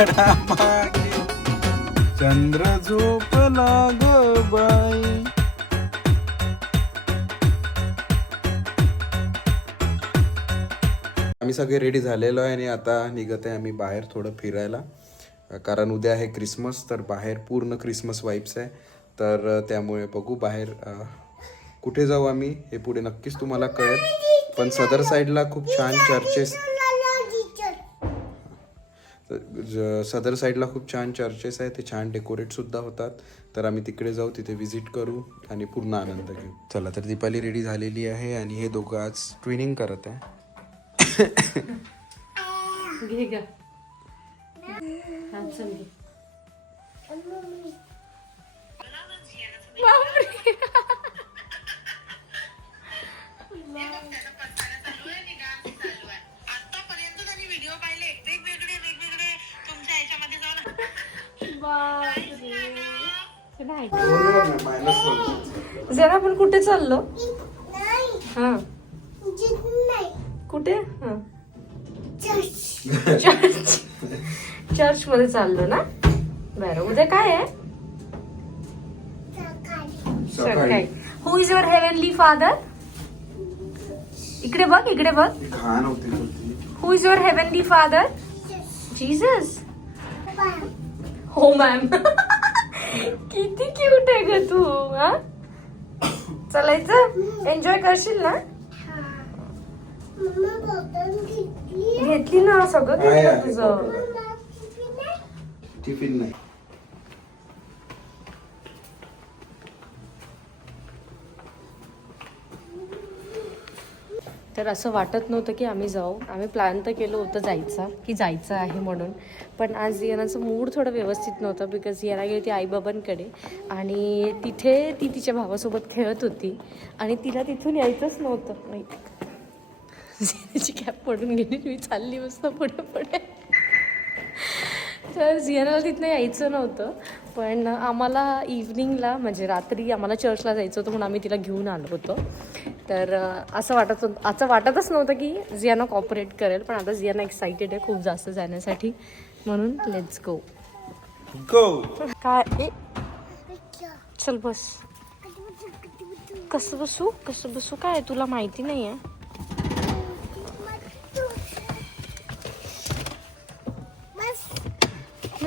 झाडामागे चंद्र झोपला ग बाई. आम्ही सगळे रेडी झालेलो आहे आणि आता निघत आहे आम्ही बाहेर थोडं फिरायला, कारण उद्या आहे क्रिसमस. तर बाहेर पूर्ण क्रिसमस वाईब्स आहे. तर त्यामुळे बघू बाहेर कुठे जाऊ आम्ही हे पुढे नक्कीच तुम्हाला कळेल. पण सदर साईडला खूप छान चर्चेस सदर साईडला खूप छान चर्चेस आहे. ते छान डेकोरेट सुद्धा होतात. तर आम्ही तिकडे जाऊ, तिथे व्हिजिट करू आणि पूर्ण आनंद घेऊ. चला तर दीपाली रेडी झालेली आहे आणि हे दोघं आज ट्विनिंग करत आहे. घे ग. चल घे. जरा आपण कुठे चाललो? हा कुठे? हा चर्च मध्ये चाललो ना. बरं, उद्या काय आहे? सकाळी. Who is your heavenly father? इकडे बघ, इकडे बघ. Who is your heavenly father? Jesus. हो मॅम. किती क्यूट आहे ग तू. हा चलायचं? एन्जॉय करशील ना? घेतली ना, सगळं घेतलं तुझं. टिफिन नाही. तर असं वाटत नव्हतं की आम्ही जाऊ. आम्ही प्लॅन तर केलं होतं जायचं आहे म्हणून. पण आज जियानाचं मूड थोडं व्यवस्थित नव्हतं, बिकॉज जियाना गेली ती आईबाबांकडे आणि तिथे ती तिच्या भावासोबत खेळत होती आणि तिला तिथून यायचंच नव्हतं. जियानाची कॅप पडून गेली. मी चालली मस्त पुढे पुढे. तर जियानाला तिथनं यायचं नव्हतं. पण आम्हाला इव्हनिंगला म्हणजे रात्री आम्हाला चर्चला जायचं होतं म्हणून आम्ही तिला घेऊन आलो होतो. तर असं वाटतच नव्हतं की जियाना कॉपरेट करेल. पण आता जियाना एक्साइटेड आहे खूप जास्त जाण्यासाठी, म्हणून लेट्स गो. काय चल बस. कसं बसू काय तुला माहिती नाही आहे?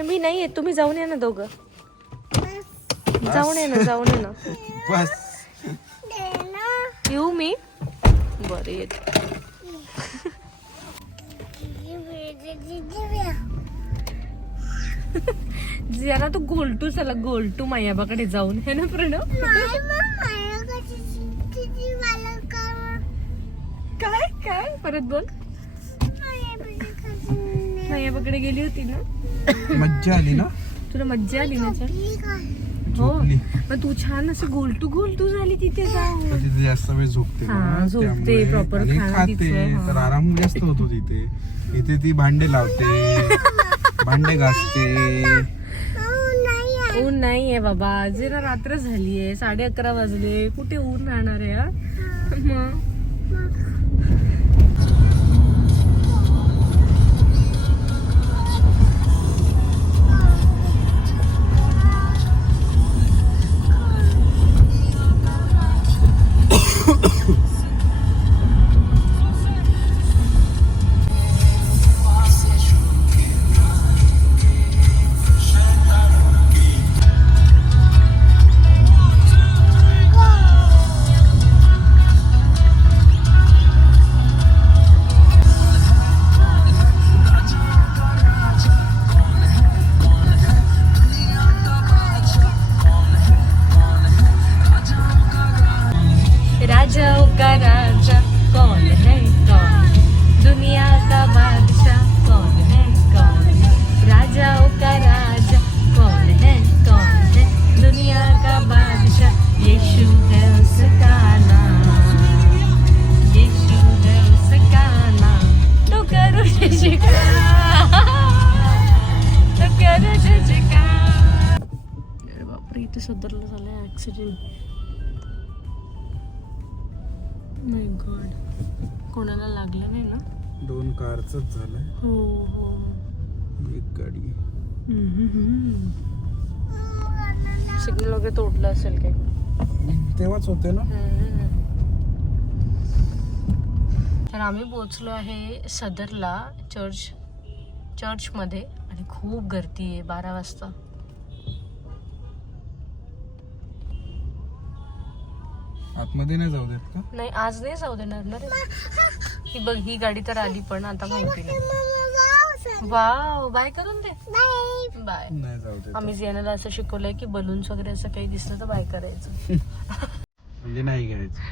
मी नाही येत, तुम्ही जाऊन या ना दोघं. जाऊन ये ना. बस येऊ मी? बरं येत. जियाना तू गोलटू चला गोलटू मायाबाकडे जाऊन है ना प्रणव? काय परत बोल. मायाबाकडे गेली होती ना? मज्जा आली ना? तुला मज्जा आली ना? हो, मग तू छान असं गोलटू झाली तिथे जाऊन. तिथे जास्त वेळ झोपते. झोपते, प्रॉपर खाते, तर आराम जास्त होतो तिथे. इथे ती भांडे लावते, भांडे घासते. ऊन नाही आहे बाबा, आज ना रात्र झालीये, 11:30 वाजले. कुठे ऊन राहणार आहे? मग राजाओं का राजा कौन है कौन, दुनिया का बादशाह कौन है कौन, राजाओं का राजा कौन है दुनिया का बादशाह यीशु है उसका नाम, यीशु है उसका नाम. तो करो जयकार, तो करो जयकार. अरे बापरे, इथे सदरला झालाय ऍक्सिडेंट. माय गॉड, कोणाला लागलं नाही ना? 2 कारच झालंय. हो. एक गाडी. सिग्नल वगैरे तोडलं असेल काही. तेव्हाच होते ना. तर आम्ही पोचलो आहे सदरला चर्चमध्ये आणि खूप गर्दी आहे 12 वाजता. आतमध्ये नाही जाऊ देत का? नाही आज नाही जाऊ देणार ना रे. ही बघ ही गाडी तर आली पण आता माहिती नाही. वाव बाय करून दे. बाय. नाही जाऊ देत. आम्ही जियानाला असं शिकवलंय की बलून्स वगैरे असं काही दिसलं तर बाय करायचं. म्हणजे नाही घ्यायचं.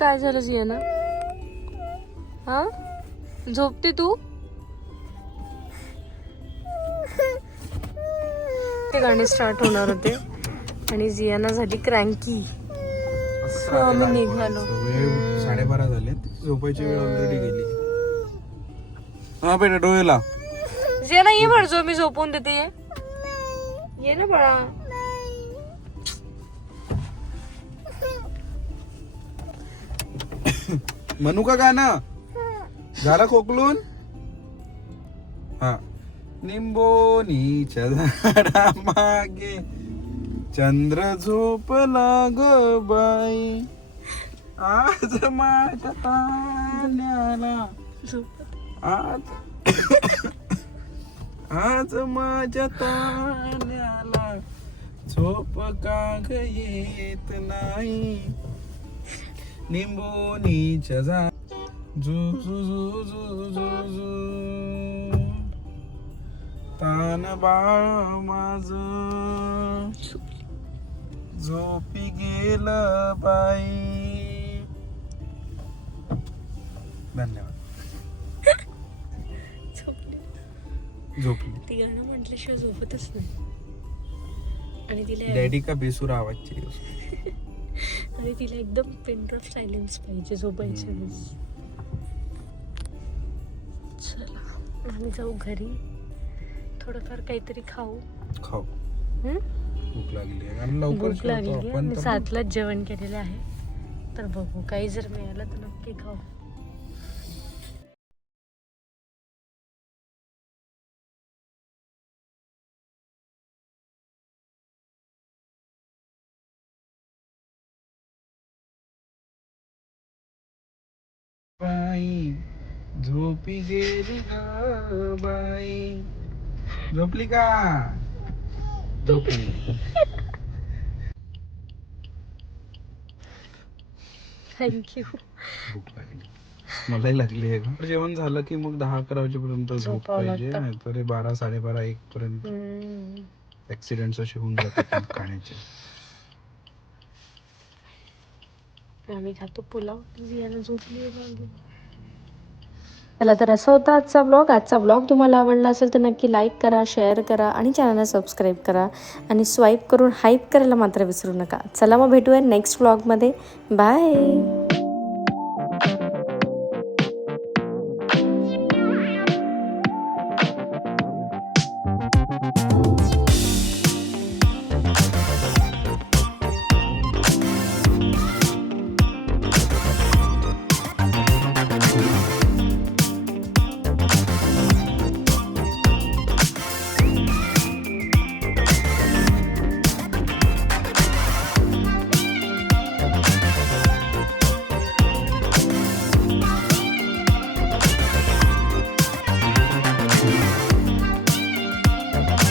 काय झालं जियाना? हा झोपते तू? ते गाणे स्टार्ट होणार होते आणि जियाना झाली क्रँकी. आम्ही निघालो. वेळ 12:30 झालेत. झोपायची वेळ ऑलरेडी गेली. हा बेटा डोळेला. जियाना ये बरं जो मी झोपून देते. ये ना बाळा. म्हणू का गाणं? झालं खोकलून? हा. निंबोनीच्या झाडा मागे चंद्र झोपला ग बाई, आज माझ्या तान्याला आज माझ्या तान्याला झोप का ग येत नाही. निंबोनीच्या झा झू झू झू झू झू झू तान बाळ माझ झोपी गेलं बाई. धन्यवाद. झोपली. ती गाणं म्हटल्याशिवाय झोपतच नाही. आणि तिला डॅडी का बेसूर आवाज आणि तिला एकदम पेनड्रॉप सायलेन्स पाहिजे झोपायच्या वेळेस. चला आम्ही जाऊ घरी. थोडंफार काहीतरी खाऊ. भूक लागली आहे कारण लवकर भूक लागली आहे. आपण मी 7लाच जेवण केलेलं आहे. तर बघू काही जर मिळालं तर नक्की खाऊ. बाई झोपी गेली ग बाई. झोपली का? झोपली. थँक्यू. भूक लागली. मलाही लागली आहे का? जेवण झालं की मग 10-11 वाजेपर्यंत झोप पाहिजे. नाहीतर 12-12:30-1 पर्यंत ऍक्सिडेंट्स असे होऊन जातात खाण्याचे. आम्ही खातो पुलाव. जियाना झोपली आहे. चला तर असा होता आजचा ब्लॉग. आजचा ब्लॉग तुम्हाला आवडला असेल तर नक्की लाईक करा, शेअर करा आणि चॅनलला सबस्क्राईब करा आणि स्वाईप करून हाईप करायला मात्र विसरू नका. चला मग भेटूया नेक्स्ट ब्लॉगमध्ये. बाय.